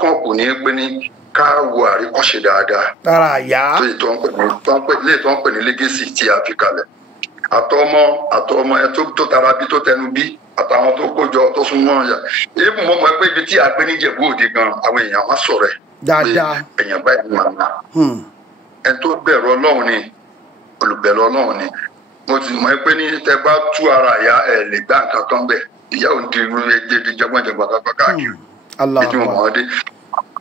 kàn kù ní pé ní ká wo àríkọ́ṣe dáadáa. Tara àyà. tó ń pè ní legacy tí a fi kalẹ̀. àtọmọ ẹ tó tara bí tó tẹnu bí àtàwọn tó kójọ tó súnmọ́ ọ̀yà. èyí mo mọ̀ pé ibi tí a gbé níjẹ̀bú òde gan àwọn èèyàn wá sọ̀rọ̀ ẹ̀. Dáadáa. èèyàn báyìí máa ná. ẹni tó bẹ̀rù Ọlọ́run ni olùbẹ̀rù Ọlọ́run ni. mo ti mọ̀ pé ní tẹ bá tú ara ìyá ẹ̀ lè gbá nǹkan kan bẹ̀. ìyá ò ń di irú ẹgbẹ́ jẹgbọ́njẹgbọ́n kankan káàkiri. ìdí wọn mọ̀ ọ́ dé.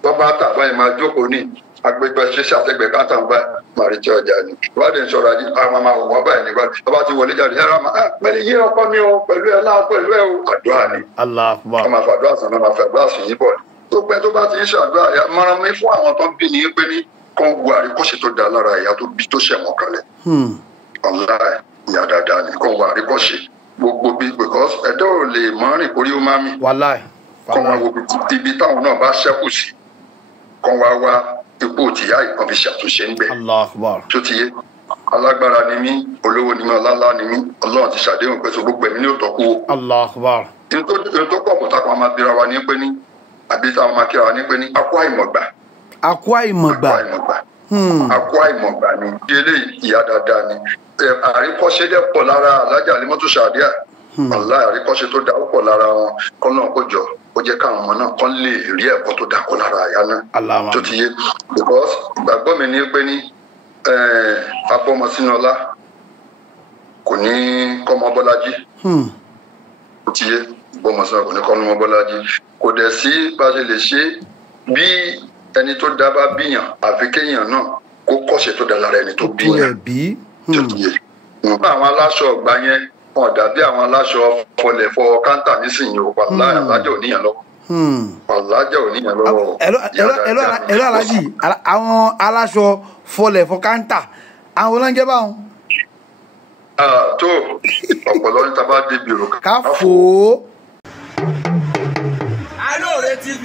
wọ́n bá tà báyìí máa jókòó ní agbègbè ṣíṣe àtẹgbẹ káńtà ń báyìí máa rí tí ọjà ni ìwádìí ń sọ̀rọ̀ àjí àwọn máa wò wọ́n báyìí nígbà tí wọ́n bá ti wọlé jáde ẹ̀rọ máa pẹ̀lú yé ọkọ mi o pẹ̀lú ẹ̀ náà pẹ̀lú ẹ̀ o àdúrà ni wọ́n máa fàdúrà sàn náà máa fàdúrà sùn yín bọ̀ ni tó pẹ́ tó bá ti ń ṣàdúrà mọ́ra mi fún àwọn tó ń bí ní pé ní kán wo àríkọ́ṣe tó da lára ìyá tó bí tó ṣẹ̀wọ̀n kalẹ̀ ọ̀la ìyá dáadáa ni kán wo àríkọ́ṣe gbogbo bí because ẹ̀dọ́ ò lè mọ́rin kórí ó má mi kán wá wo ibi táwọn náà bá ṣẹ́kù sí kán wá wá ipò tìyá ìkan fi ṣàtúnṣe ń bẹ tó ti yé alágbára ni mí olówó ni mí ọlálá ni mí Ọlọ́run ti ṣàdéhùn pé gbogbo ẹ̀mí ní òtọ́kù o. ohun tó pọ̀ kó táwọn máa bíra wa ní pé ní àbí táwọn máa kíra wa ní pé ní akó àìmọ̀gbà. akó àìmọ̀gbà ni bí eléyìí ìyá dáadáa ni àríkọ́ṣe dẹ̀ pọ̀ lára Alájà Alimọ́tù Sàdíà ọ̀la àríkọ́ṣe tó dá pọ̀ lára wọn kọ́ náà kó jọ ó jẹ́ káwọn ọmọ náà kán lè rí ẹ̀kọ́ tó dákọ́ lára àyà náà tó ti yé because ìgbàgbọ́ mi ní pé ní abọ́mọ sínú ọlá kò ní kọ́mọ Bọ́lájí tó ti yé bọ́mọ sínú ọlá kò ní kọ́mọ Bọ́lájí kò dẹ̀ sí bá ṣe lè ṣe bí ẹni tó dá bá bíyàn àfi kéèyàn náà kó kọ́ṣe tó dá lára ẹni tó bíyàn tó ti yé nígbà àwọn aláṣọ ọgbà yẹn wọn dàbí àwọn aláṣọ fọlẹ̀fọ káńtà nísìnyí o wàláhì Alájà ò níyàn lọ́wọ́ Alájà ò níyàn lọ́wọ́. ẹ̀rọ alájì àwọn aláṣọ fọlẹ̀fọ káńtà àwọn oláńjẹ báwọn. tó ọ̀pọ̀lọ́ ní tábà débi rò ká fò ó. Alore TV.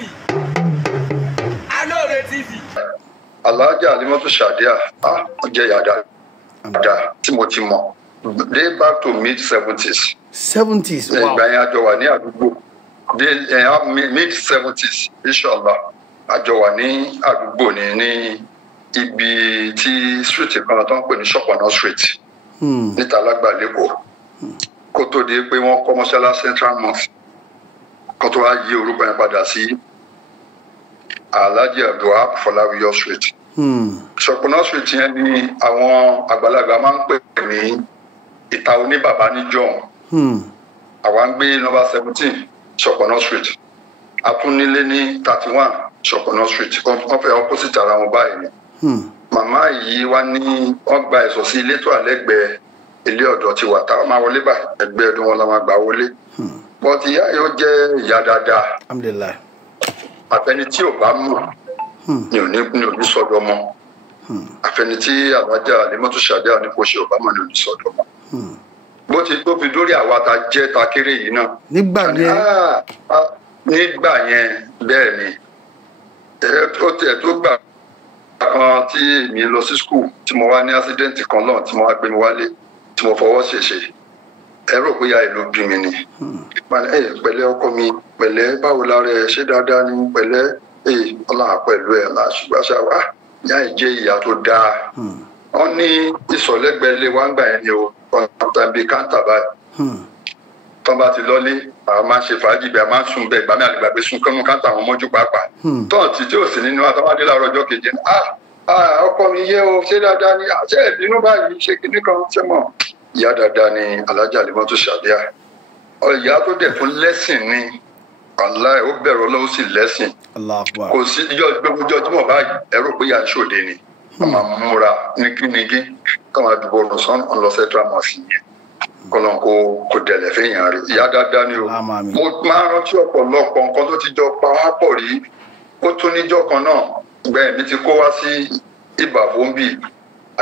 Alore TV. Alájà Alimọ́tù Sàdíà jẹ́ ìyá dáadáa tí mo ti mọ̀. Day back to mid-70s. 70s, wow. Ìgbà yẹn àjọ wà ní àdúgbò. Mid-70s, inshallah. Àjọ wà ní àdúgbò ní ibi tí street kan tó ń pè ní Ṣọ̀pọ̀nà street. Níta Alágbà lẹ́kọ̀ọ́. Kó tó di pé wọ́n kọ́ mọ́ṣáláṣí Central Mosque. Kó tó wá yí orúkọ yẹn padà sí Alhaji Abdulwahab Fọláwíyọ̀ street. Ṣọ̀pọ̀nà street yẹn ni àwọn àgbàlagbà máa ń pè ní ìta oníbàbá ní john àwa ń gbé number 17 Ṣọ̀pọ̀nà street atúnilé ní 31 Ṣọ̀pọ̀nà street wọ́n fẹ́ opposite ara wọn báyìí ni màmá yìí wá ní wọ́n gba ẹ̀sọ́ sí ilé tó àlẹ́gbẹ̀ẹ́ ilé ọ̀dọ̀ tiwa táwọn máa wọlé bá ẹgbẹ́ ọdún wọn la máa gbà wọlé bọ́tí ìyá yóò jẹ́ ìyá dáadáa àfẹni tí ò bá mọ̀ ni ò ní sọ́dọ̀ mọ́ àfẹni tí Alájà Alimọ́tù Sàdíà ní kò ṣe ò bá mọ̀ ni ò ní sọ́dọ̀ mọ́ bó ti tó fi dórí àwa ta jẹ́ ta kéré yìí náà. nígbà yẹn bẹ́ẹ̀ ni ó tiẹ̀ tó gbà kan tí èmi lọ sí skul tí mo wá ní ásídẹ́ǹtì kan náà tí mo wá gbé mi wálé tí mo fọwọ́ ṣèṣe ẹ rò pé ya ìlú bí mi ni. pẹ̀lẹ́ ọkọ mi pẹ̀lẹ́ báwo la rẹ̀ ṣe dáadáa ni pẹ̀lẹ́ ọlọ́run pẹ̀lú ẹ̀ la ṣùgbọ́n ṣàwá ìyá ìjẹ́ ìyá tó dáa. wọ́n ní ìsọ̀lẹ́gbẹ̀ẹ́ ilé wa ń gbà yẹn ni o tàbí káńtà báyìí tọ́ bá ti lọ́lé àwọn máa ń ṣe fàájì bí a máa ń sùn bẹ́ẹ̀ gbàmí àlègbàgbé sùn kánú káńtà àwọn mọ́jú pàápàá tọ́ọ̀tì tí ò sí nínú àtàwádé láàárọ̀ ọjọ́ kejì ní ọkọ mi yé o ṣé dáadáa ni àṣẹ ìbínú báyìí ṣe kíní kan ṣe mọ̀ ìyá dáadáa ni Alájà Alimọ́tù Sàdíà ìyá tó dẹ̀ tún lẹ́sìn ni aláì ó bẹ̀rù Ọlọ́run sì lẹ́sìn kò sí gbogbo tí mo bá ẹ̀rọ pé yà ń ṣòde ni wọ́n máa múra ní kíníkí kọ́ máa dùbò ọ̀nà ọ̀lọ́sẹ̀ dírámà sí yẹn kọ́nà kò dẹ̀lẹ̀ fẹ́yàn rẹ̀ ìyá dáadáa ni o mo máa rántí ọ̀pọ̀lọpọ̀ nǹkan tó ti jọ pa wá pọ̀ rí ó tún níjọ́ kan náà gbẹ̀yìn mi ti kó wá sí Ìbàfóńbì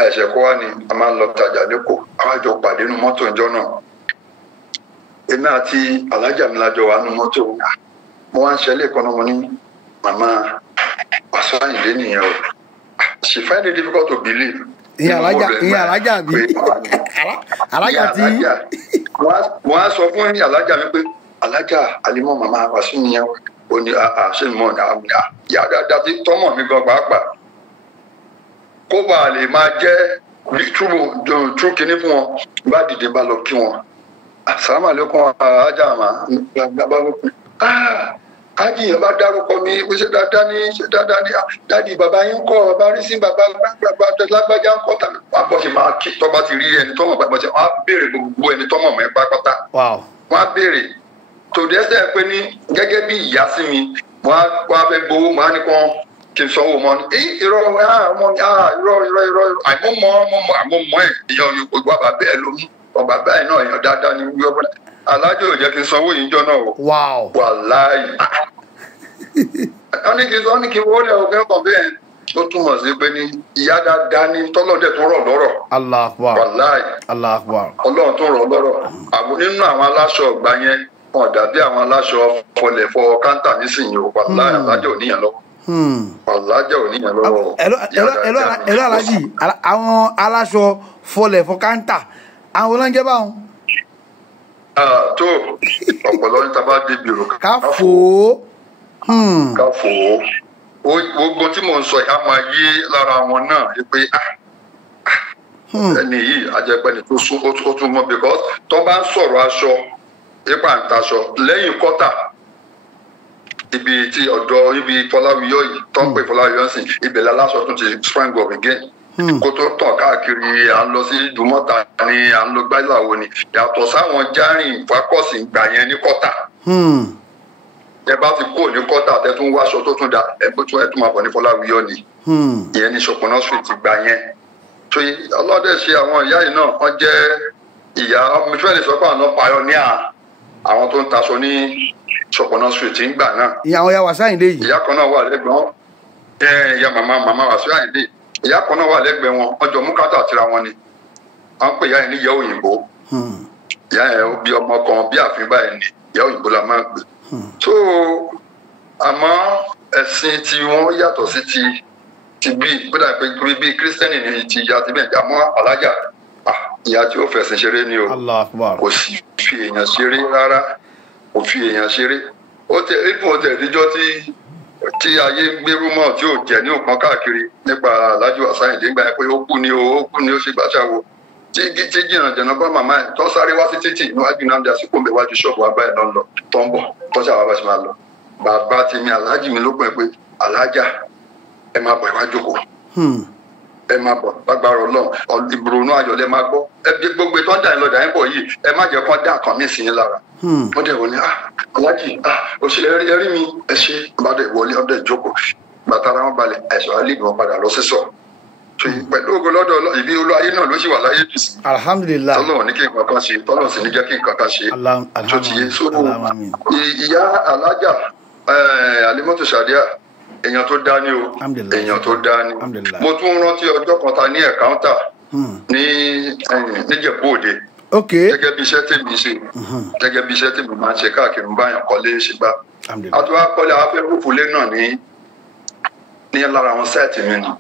àìṣẹ̀ kó wá ni a máa ń lọ tajà lẹ́kọ̀ọ́ àwọn àjọ pàdé nínú mọ́tò ìjọ náà èmi àti Alájà mi lájọ wà nínú mọ́tò mo wá ń ṣẹlẹ̀ kan náà mo ní màmá Wasiu Ayinde nìyẹn o she find it difficult to believe. ìyá Alájà bí Alájà tí. wọ́n á sọ fún Alájà mi pé Alájà Alimọ́ màmá Wasiu nìyẹn o ó ní ṣé mi mọ̀ ní àmì ìyá dáadáa tí tọ́mọ̀ mi gan pàápàá kó bá lè máa jẹ́ true kinní fún wọn bá dìde bá lọ kí wọn assalamu alaikum ajá àmà bá lọ pé ájìyàn bá dárúkọ mi ṣe dáadáa ní dáàdi bàbá yín kọ́ bàbá rí sí bàbá lágbájá ń kọ́ tàbí bọ́ ṣe máa kí tọ́ bá ti rí ẹni tọ́mọ̀ bàbá ṣe wọ́n á béèrè gbogbo ẹni tọ́mọ̀ mọ́ ẹ pátápátá wọ́n á béèrè tòdí ẹsẹ̀ pé ní gẹ́gẹ́ bí ìyá sí mi wọ́n á fẹ́ gbowó wọ́n á ní kàn kí n sanwó mọ́ ni irọ́ àmọ́ ẹ̀ ìyá òyìnbó bàbá bẹ́ẹ̀ lómi ọba báyìí náà èèyàn dáadáa ní wíwọ́ alájọ ò jẹ́ kí n sanwó yìí jọ náà o. wàláì. wọ́n ní kí n wọlé ọ̀gá ọkọ̀ bẹ́ẹ̀ ó túmọ̀ sí pé ní ìyá dáadáa ní tọ́lọ́dẹ̀ tó rọ̀ lọ́rọ̀. Allahu Akbar. wàláì. Allahu Akbar. ọlọ́run tó rọ̀ lọ́rọ̀. nínú àwọn aláṣọ ọgbà yẹn wọn dàbí àwọn aláṣọ fọlẹ̀fọ káńtà nísìnyí o wàláì alájọ ò níyàn lọ́wọ́. alájọ ò níyàn lọ́wọ́. ẹ̀rọ alájì àwọn aláṣọ fọlẹ̀fọ káńtà àwọn olóńjẹ báwọn. tó ọ̀pọ̀lọ́ ní tábà débi rò ká fò ó. gbogbo tí mò ń sọ yìí á máa yé lára wọn náà pé ẹni yìí ajẹpẹni tó sún ó tún mọ́ because tó bá ń sọ̀rọ̀ aṣọ ipa ń taṣọ lẹ́yìn kọ́tà ibi tí ọ̀dọ̀ ibi Fọláwíyọ̀ yìí tó ń pè Fọláwíyọ̀ sìn ibẹ̀ láláṣọ tún ti spring up again. Kó tó tàn káàkiri à ń lọ sí Dùmọ́ta ni à ń lọ gbáìláwo ni yàtọ̀ sáwọn járìn fákọ̀sì gbà yẹn ní kọ́tà. ẹ bá ti kó ní kọ́tà tẹ tún wáṣọ tó tún da ẹ tún máa bọ̀ ní Fọláwíyọ̀ ni ìyẹn ní Ṣọ̀pọ̀nà street gbà yẹn. tó ọlọ́dẹ ṣe àwọn ìyá yìí náà wọ́n jẹ́ ìyá mùsùlùmí sọ pé àwọn pioneer àwọn tó ń taṣọ ní Ṣọ̀pọ̀nà street ńgbà náà. ìyá àwọn ya wàásù àyìndé yìí. ìyá kan náà wà lẹ́gbẹ̀ẹ́ ìyá màmá wàásù àyìndé ìyá kan náà wà lẹ́gbẹ̀ẹ́ wọn ọjọ́ múkátà tira wọn ni à ń pè ìyá yẹn ní ìyá òyìnbó ìyá yẹn bí ọmọ kan bí àfin báyìí ni ìyá òyìnbó la máa ń gbé. so àmọ́ ẹ̀sìn tí wọ́n yàtọ̀ sí ti bí kódà pé bí kírísítẹ́nì ni ti ìyá ti bẹ́ẹ̀ àmọ́ alájà ìyá tí ó fẹ̀sìn ṣeré ni o kò sì fi èèyàn ṣeré rárá kò fi èèyàn ṣeré ó tẹ̀ ìdíjọ́ tí ayé ń gbérú mọ́ tí ò jẹ́ ní òkan káàkiri nípa Alhaji Wasiu Ayinde gbà pé ó kú ni ó ṣe gbàṣàwò tí jìnnàjìnnà bá màmá ẹ̀ tó sáré wá sí títì níwájú náà dá sí kòmbe wájú ṣọ́ọ̀bù abá ẹ̀ lọ́nà tó ń bọ̀ tọ́jà wàá bá ṣe máa lọ. bàbá tèmi aláàjì mi ló pẹ́ pé alájà ẹ máa bọ̀ iwájú kò ẹ máa bọ̀ lágbára Ọlọ́run ìbùrọ̀nù ayọ̀ lẹ máa gbọ́ ẹ gbogbo tó ń dà yín lọ dà yín bọ̀ yìí ẹ má jẹ́ kán dá nǹkan mí sí yín lára. wọ́n dẹ̀ wọ́n ní aláàjì òṣèlè ẹrí mi ẹ ṣe ìbádọ́ ìwọlé ọdẹ ìjókòó gbàtàrà wọn balẹ̀ àìsàn alẹ́ ìgbọ̀n padà lọ sí sọ. pẹ̀lú ògo lọ́dọ̀ ìbí olú ayé náà ló sì wà láyé jù sí. alhamdulilayi. tọ́lọ̀ ní kí nǹkan kan ṣe tọ́lọ̀ sì ní jẹ́ kí nǹkan kan ṣe. tó ti yé sódò ìyá alájà Alimatu Sadiya èèyàn tó dání o èèyàn tó dání. mo tún rántí ọjọ́ kan ta ní ẹ̀káńtà ní Níjẹ̀bú Òde. gẹ́gẹ́ bí iṣẹ́ tèmi máa ń ṣe káàkiri báyàn kọ́lé ṣe gbá. a tún wá kọ́lé afẹ́ rúfulé náà ní lára àwọn sẹ́ẹ̀tì mi nù.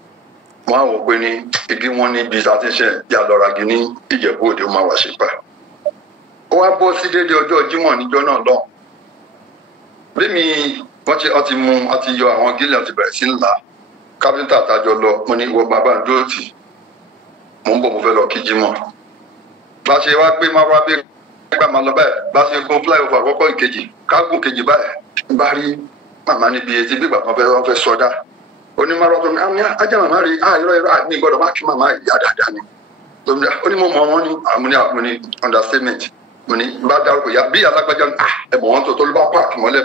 wọ́n á wò pé ní igi wọn ní ibi àti iṣẹ́ yà lọ́ra gi ní Ìjẹ̀bú Òde ó máa wà ṣe gbà. ó wá bọ́ sí déédéé ọjọ́ Jímọ̀ níjọ́ náà lọ. bí mi wọ́n ti yọ àwọn gílẹ̀ ti bẹ̀rẹ̀ sí ńlá kápẹ́ńtà àtàjọ lọ mo ní wọ bàbá àdúró tì mo ń bọ̀ mo fẹ́ lọ kí Jímọ̀. bá a ṣe wá gbé máa wá bí ẹgbẹ́ máa lọ báyìí bá a ṣe gun flyover àkọ́kọ́ ìkejì kágùn kejì báyìí bá rí màmá níbi etí bí bàbá wọ́n fẹ́ sọdá onímọ̀rọ̀ tó ní àmì ajá màmá rí irọ́ àmì gbọ́dọ̀ má kí màmá ìyá dáadáa ni ó ní mo mọ̀ wọ́n ní àmúni understatement mo ní bá dárúkọ ya bí alágbájá ẹ̀mọ̀ wọn tó ló bá pààkì mọ́lẹ̀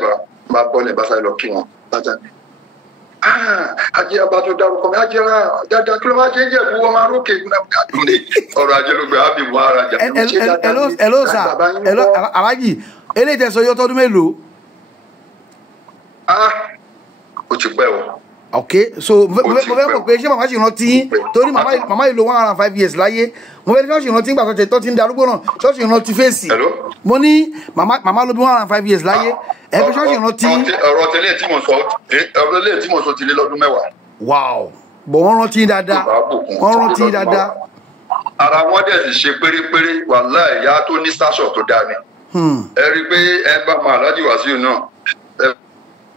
bá bọ́ọ̀lẹ̀ bá sáré lọ kí wọn lájà ajé abá tó dárúkọ mi ajé ra dáadáa kí ló máa jẹ́ jẹ́ ìwúwo máa rókè ọ̀rọ̀ ajé ló gbé ábí mu ara jà. hello sir hello Alhaji eléyìí tẹ̀sán yọ tọdún mélòó. ó ti pẹ́ o. ok so mo fẹ́ mọ̀ pé ṣé màmá ṣì rántí torí màmá yìí lo 105 years láyé mo fẹ́ ṣọ́ọ̀ṣì rántí nígbà tó ti ń darúgbó náà ṣọ́ọ̀ṣì rántí fèsì mo ní màmá ló bí 105 years láyé ẹ fi ṣọ́ọ̀ṣì rántí. ọ̀rọ̀ tẹ́lẹ̀ tí mo sọ ti lé lọ́dún mẹ́wàá. wow bọ̀ wọ́n rántí dáadáa wọ́n rántí dáadáa. ara wọn dẹ̀ sì ṣe pérépéré wàláhì ìyá tó ní station tó dáa ni. ẹ rí i pé ẹ bá máa Alhaji Wasiu náà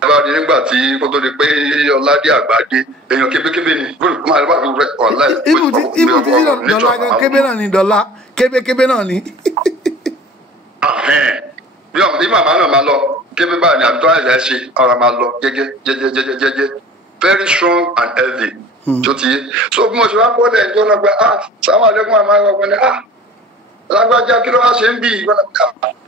bá rí nígbà tí kó tó di pé ọládé àgbàdé èèyàn kébékébé ni máa bá fi rẹ ọ̀la ẹ̀. ibù tí dọ̀là kébé náà ni dọ̀là kébékébé náà ni. bí màmá náà máa lọ kébé báyìí ni àbítọ́ àìsàn ṣe ara máa lọ jẹ́jẹ́ very strong and healthy tó ti yé so bí mo ṣe wá kó lẹ́yìn tó náà pé sàmà lẹ́kùn àmọ́ àwọn ọmọ ni lágbájá kí ló wá ṣe ń bí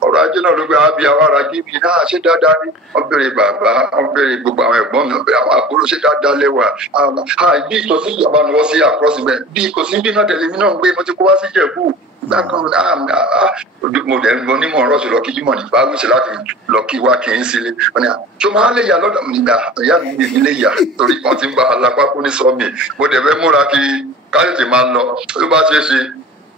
ọ̀rọ̀ ajé náà ló gbé àbí àwọn ará gíbi náà ṣe dáadáa ní wọ́n béèrè bàbá wọ́n béèrè gbogbo àwọn ẹ̀gbọ́n mi ọ̀bẹ àwọn àbúrò ṣe dáadáa lẹ́wà bí ìtọ́sí ìjọba ni wọ́n sí àkọ́sí bẹ́ẹ̀ bí kò sí bí náà tẹ̀lé mi náà ń gbé mo ti kó wá sí Ìjẹ̀bú mo ní mọ̀ ọ̀rọ̀ sí lọ kí jimoh ní bá wíṣẹ́ láti lọ kí wá kí n sílé wọ́n ní tó máa lè yà lọ́dọ̀ mi nígbà ìyá mi gbé ilé yà torí wọ́n ti ń bá alápákó ní sọ́ọ̀mì mo dẹ̀ fẹ́ múra kí káyọ̀tì máa lọ tó bá ṣeé ṣe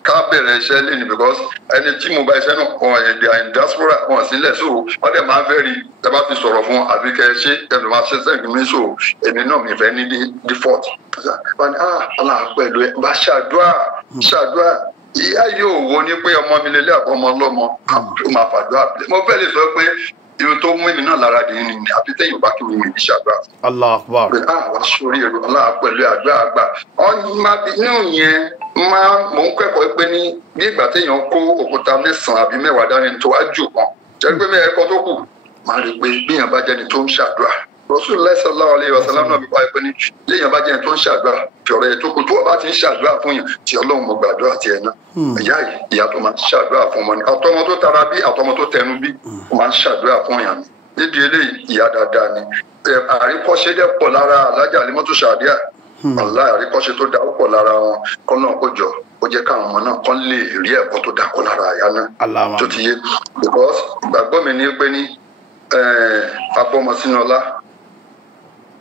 ká bẹ̀rẹ̀ iṣẹ́ lẹ́nu because ẹni tí mo bá iṣẹ́ náà wọn ẹ̀dẹ̀ àìn diaspora wọn sílẹ̀ so wọ́n dẹ̀ máa ń fẹ́ rí ẹ bá ti sọ̀rọ̀ fún àbí kẹ́ ẹ ṣe ẹnu máa ṣe sẹ́yìn mi so èmi náà mi fẹ́ ní default wọ́n ní ọ̀là pẹ̀lú ẹ bá ṣàdúrà ìyá yóò wo ní pé ọmọ mi lélẹ̀ àbọ̀ ọmọ ọlọ́mọ ó máa fàdúrà mo fẹ́ lè sọ pé irun tó mú èmi náà lára dì ní ni àbí tẹ́yìn bá kí mi ní ṣàdúrà. Allahu Akbar. pé wàá sórí ẹ̀rọ ọlá pẹ̀lú àdúrà àgbà nínú yẹn mò ń kẹ́kọ̀ọ́ pé ní bí ìgbà téèyàn kó òkúta 9 àbí 10 dání tó wá jù kan jẹ́ pé mẹ́ẹ̀ẹ́kọ́ tó kù máa rí i pé bíyàn bá jẹ́ni tó ń ṣàdúrà Rasulullah sallallahu alaihi wasallam náà bí wáyé pé ní léèyàn bá jẹ́ni tó ń ṣàdúrà fi ọ̀rọ̀ yẹn tó kù tó o bá ti ń ṣàdúrà fún yàn tí Ọlọ́run mo gbàdúrà tiẹ̀ náà ìyá tó máa ń ṣàdúrà fún ọmọ ni àtọmọ tó tara bí àtọmọ tó tẹnu bí ó máa ń ṣàdúrà fún yàn nídìí eléyìí ìyá dáadáa ni àríkọ́ṣe dẹ̀ pọ̀ lára Alájà Alimọ́tò Sàdíà ọ̀la àríkọ́ṣe tó dá pọ̀ lára wọn kọ́ náà kó jọ ó jẹ́ káwọn ọmọ náà kọ́ lè rí ẹ̀kọ́ tó dákọ́ lára àyà náà tó ti yé because ìgbàgbọ́ mi ní pé ní abọ́mọ sínú ọlá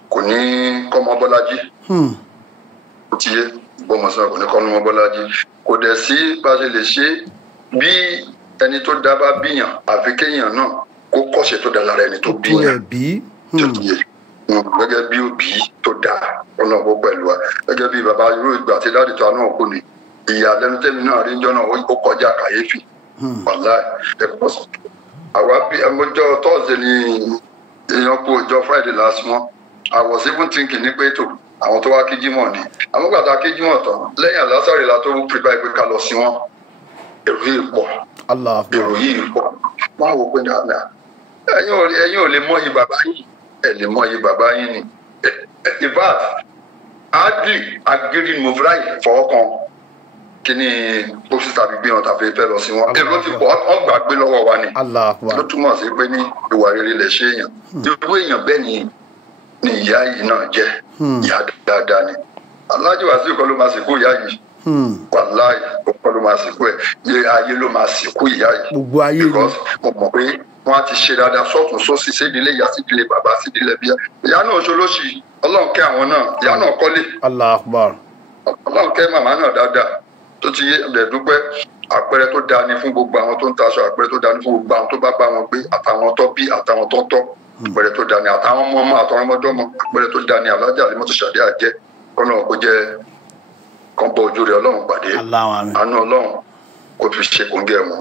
kò ní kọ́mọ Bọ́lájí tó ti yé bọ́mọ sínú kò ní kọ́mọ Bọ́lájí kò dẹ̀ sí bá ṣe lè ṣe bí ẹni tó dá bá bíyàn àfi kéèyàn náà kó kọ́ṣe tó dá lára ẹni tó bíyàn tó ti yé gẹ́gẹ́ bí òbí tó dáa ọ̀nà ọ̀pọ̀ pẹ̀lú wa gẹ́gẹ́ bí bàbá irú ìgbà tí dáàdì tó àná òkú ni ìyàlẹ́nu tẹ́mi náà rí jọ́nà ó kọjá kàyéfì wàlá ẹ̀kọ́ àwa bí ọjọ́ tọ́sídẹ̀ ni èèyàn kú ọjọ́ Friday last month I was even thinking ní pé tó àwọn tó wá kí jímọ̀ ni àwọn gbàtà kí jímọ̀ tán lẹ́yìn àlásàrè la tó prepare pé ká lọ sí wọn èrò yìí pọ̀ wọ́n á wò pé ẹ̀yin ò lè mọ iye bàbá yìí ẹ lè mọ iye bàbá yín ni in fact adli agiri movrai fọwọ́kan kíní pósí tàbí gbé wọn tàbí fẹ́ lọ sí wọn èrò ti pọ̀ ọ́n gbàgbé lọ́wọ́ wa ni ló túmọ̀ sí pé ní ìwà rere lè ṣe èèyàn irú èèyàn bẹ́ẹ̀ ni ìyá yìí náà jẹ́ ìyá dáadáa ni Alhaji Wasiu kọ́ ló máa sìnkú ìyá yìí wàláì kọ́ ló máa sìnkú ẹ̀ ayé ló máa sìnkú ìyá yìí because mo mọ̀ pé wọn á ti ṣe dáadáa sọ́tún sósì sídìílé ìyá sídìílé bàbá sídìílé bíyà ìyá náà ṣolóṣì Ọlọ́run kẹ́ àwọn náà ìyá náà kọ́lé Ọlọ́run kẹ́ màmá náà dáadáa tó ti yé ẹ̀dúpẹ́ àpẹẹrẹ tó dáa ni fún gbogbo àwọn tó ń taṣọ àpẹẹrẹ tó dáa ni fún gbogbo àwọn tó bá wọn gbé àtàwọn tó bí àtàwọn tó tọ́ àpẹẹrẹ tó dáa ni àtàwọn ọmọ àtàwọn ọmọdọ́mọ àpẹẹrẹ tó dáa ni Alájà Alimọ́tò Sàdíà jẹ́ Ọlọ́run kó jẹ́ kọ́ńpọ̀ ojú rẹ̀ Ọlọ́run pàdé àánú Ọlọ́run kò fi ṣe kóńgẹ́ wọn.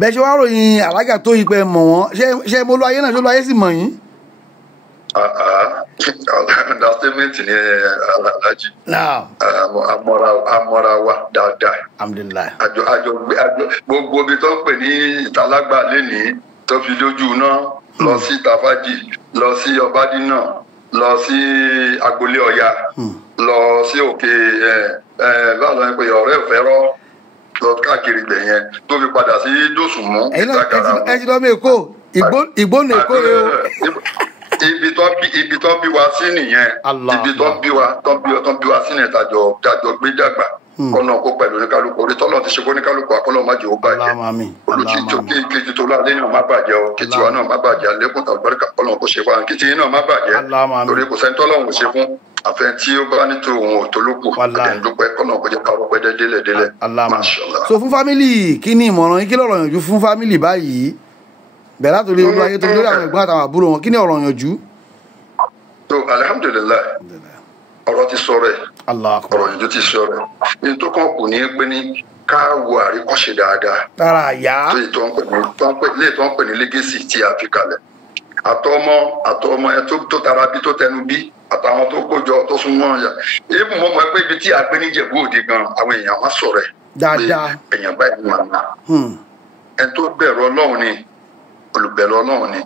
bẹ́ẹ̀ ṣe wá ròyìn Alájà tó yí pé mọ̀ wọ́n ṣé mo lo ayé náà ṣó lo ayé sì mọ̀ yín. understatement ni Alhaji amọ́ra wa dáadáa. àjọ gbogbo ibi tó ń pè ní ìtalágbà lénìí tó fi lójú náà lọ sí Tafaji lọ sí Ọbádínà lọ sí Agbolé Ọ̀yà lọ sí òkè báwo ló ń pè ọ̀rẹ́ òfẹ́rọ́ lọ káàkiri ibẹ̀ yẹn tó fi padà sí Dòsùnmú ìtàkàrà wọn. ẹ ti lọ mí Èkó ìgbó ní Èkó rẹ o. ibi tó bí wa sí nìyẹn ibi tó bí wa sí nìyẹn tàjọ gbé dàgbà kọ́nà kó pẹ̀lú oníkálukú orí tọ́lọ́ ti ṣe kó oníkálukú akọ́lọ́ má jẹ́ ó bàjẹ́ olùtìjọ kejì tó láàlẹ́ náà má bàjẹ́ o kejì wa náà má bàjẹ́ alẹ́kùn tàbíkà kọ́nà kó ṣe fún wa kejì yín náà má bàjẹ́ torí kò sẹ́ni tọ́lọ́hún ṣe fún àfẹn tí ó bá nítorí òun ò tó lókù ẹ̀ẹ́dúpẹ́ kọ́nà kó jẹ́ káwọ́ pẹ́ délẹ̀ Mashallah. So fún fámìlì kí ni ìmọ̀ràn yín kí lọ́rọ̀ yànjú fún fámìlì báyìí bẹ̀rẹ̀ látòrí olúwayé tó lórí àwọn ẹ̀gbọ́n àtàwọn àbúrò wọn kí ni ọ̀rọ̀ yànjú. So alhamdulillah ọ̀rọ̀ ti sọ̀rọ̀ ẹ̀ ọ̀rọ̀ yànjú ti sọ̀rọ̀ ẹ̀ ní tó kàn kù ní pé ní ká wo àríkọ́ṣe dáadáa tara àyà tó ń pè ní legacy tí a fi kalẹ̀ àtọmọ ẹ tó tara bí tó tẹnu bí àtàwọn tó kójọ tó súnmọ́ ọ̀yà èyí mo mọ̀ pé ibi tí àgbẹ̀ níjẹ̀bú òde gan àwọn èèyàn wá sọ̀rọ̀ ẹ̀ dáadáa èèyàn báyìí máa ná ẹ tó bẹ̀rù Ọlọ́run ni olùbẹ̀rù Ọlọ́run ni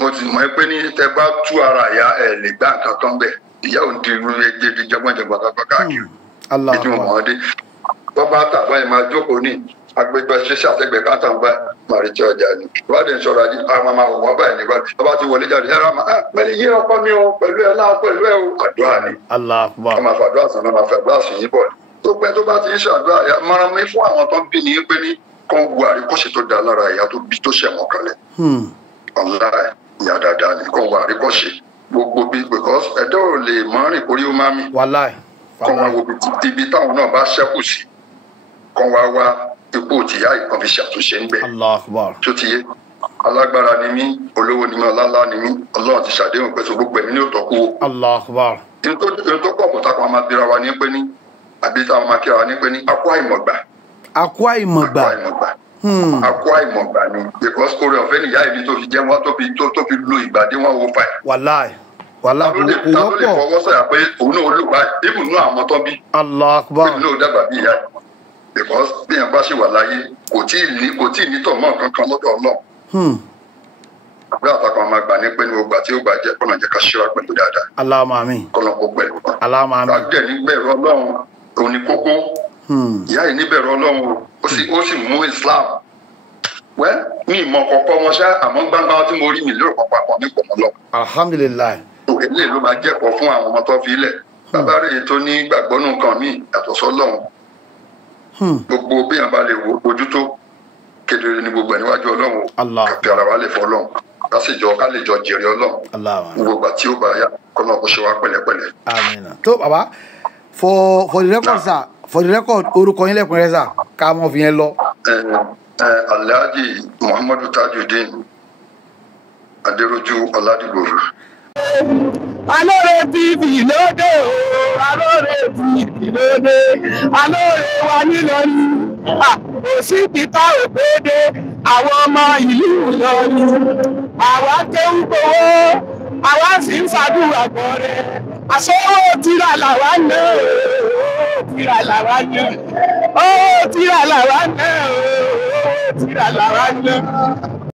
mo ti mọ̀ pé ní tẹ bá tú ara ìyá ẹ̀ lè gbá nǹkan kan bẹ̀ ìyá ò ń di irú ẹgbẹ́ jẹgbọ́njẹgbọ́n káàkiri ìdí mo mọ̀ ọ́ dé wọ́n bá tàbá ẹ̀ máa jókòó ní agbègbè ṣẹṣẹ àtẹgbẹ káàtà ń bá màrìtì ọjà ni ìwádìí ìṣọra yìí àwọn máa wọ wọn báyìí nígbà tí wọn bá ti wọlé jáde ẹ̀rọ máa pẹ̀lú yé ọkọ mi o pẹ̀lú ẹ náà pẹ̀lú ẹ o àdúrà ni wọn máa fàdúrà sàn náà máa fàdúrà sùn yín bọ̀ tó pẹ́ tó bá ti ń ṣàdúrà yà mọ́ra mi fún àwọn tó ń bí ní pé ní kàn wù àríkọ́ṣe tó da lára ìyá tó bí tó ṣẹ̀wọ̀n kalẹ̀ ọ̀la ìyá dáadáa ni kàn wù àríkọ́ṣe gbogbo bí because ẹ̀dọ́ ò lè mọ́rin orí ó má mi kàn wá wo ibi táwọn náà bá ṣẹ́kù sí kàn wá wá ipò tìyá ìkan fi ṣàtúnṣe ń bẹ tó ti yé alágbára ni mí olówó ni mí ọlálá ni mí Ọlọ́run ti ṣàdéhùn pé so gbogbo ẹ̀mí ní òtọ́kù o ohun tó pọ̀ kóta kan máa bira wa ní pé ní àbí táwọn máa kíra wa ní pé ní akó àìmọ̀gbà ni because oore ọ̀fẹ́ nìyá ìbí tó fi jẹ́ wọn tó fi lo ìgbàdé wọn wo fà ẹ̀. wàláì ta ló lè fọwọ́ sọ̀yà pé òun náà olùgbà ìbùnú àwọn tó bí ìbùnú náà dàgbà bí ìyá ẹ̀ because bí yẹn bá ṣe wà láyé kò tí ì ní tọ̀mọ́ kankan lọ́dọ̀ Ọlọ́run. àbúrò àtàkùn àmà gbà ní pé ní gbogbo àti ògbà jẹ́ kọ́nà jẹ́ ká ṣíra pẹ̀lú dáadáa. Allahumma amin. kọ́nà kó pẹ̀lú wa. Allahumma amin. gbàgbé níbẹ̀rù Ọlọ́run òun ni kókó. ìyá yìí níbẹ̀rù Ọlọ́run ó sì mú Islam. wẹ́ mi ìmọ̀ kọ̀ọ̀kan wọn ṣá àmọ́ gbangba tí mo rí mi lérò pàpà pọ̀ ní pọ̀mọ́ lọ. alhamdulilayi. eléyìí ló máa jẹ́kọ̀ọ́ fún àwọn ọmọ tó fi ilẹ̀. bàbá rẹ̀ tó ní gbàgbọ́ nù kan míì yàtọ̀ sọ́lọ́run gbogbo bí yàn bá lè wo ojú tó kedere ní gbogbo ẹniwájú Ọlọ́run kàfi ara wa lè fọ Ọlọ́run ká lè jọ jèrè Ọlọ́run gbogbo àti ó bá yà kọ́nà kó ṣe wá pẹ̀lẹ́pẹ̀lẹ́. Àmín. tó baba for the record sir for the record orúkọ yín lẹ́kùnrin sir ká mọ̀ fi yẹn lọ. Alhaji Muhammadu Tajudeen Adéròjú Ọládìgbòrú. Alore TV lóde o, Alore TV lóde, Alore wa nílọrin, òsì pítà òpéde, àwọn ọmọ ìlú Ìlọrin, àwa kéwú gbowó, àwa sì ń ṣàdúrà gbọ́rẹ́, àṣọwọ́ tìrà làwa náà, tìrà làwa náà, tìrà làwa náà, tìrà làwa náà.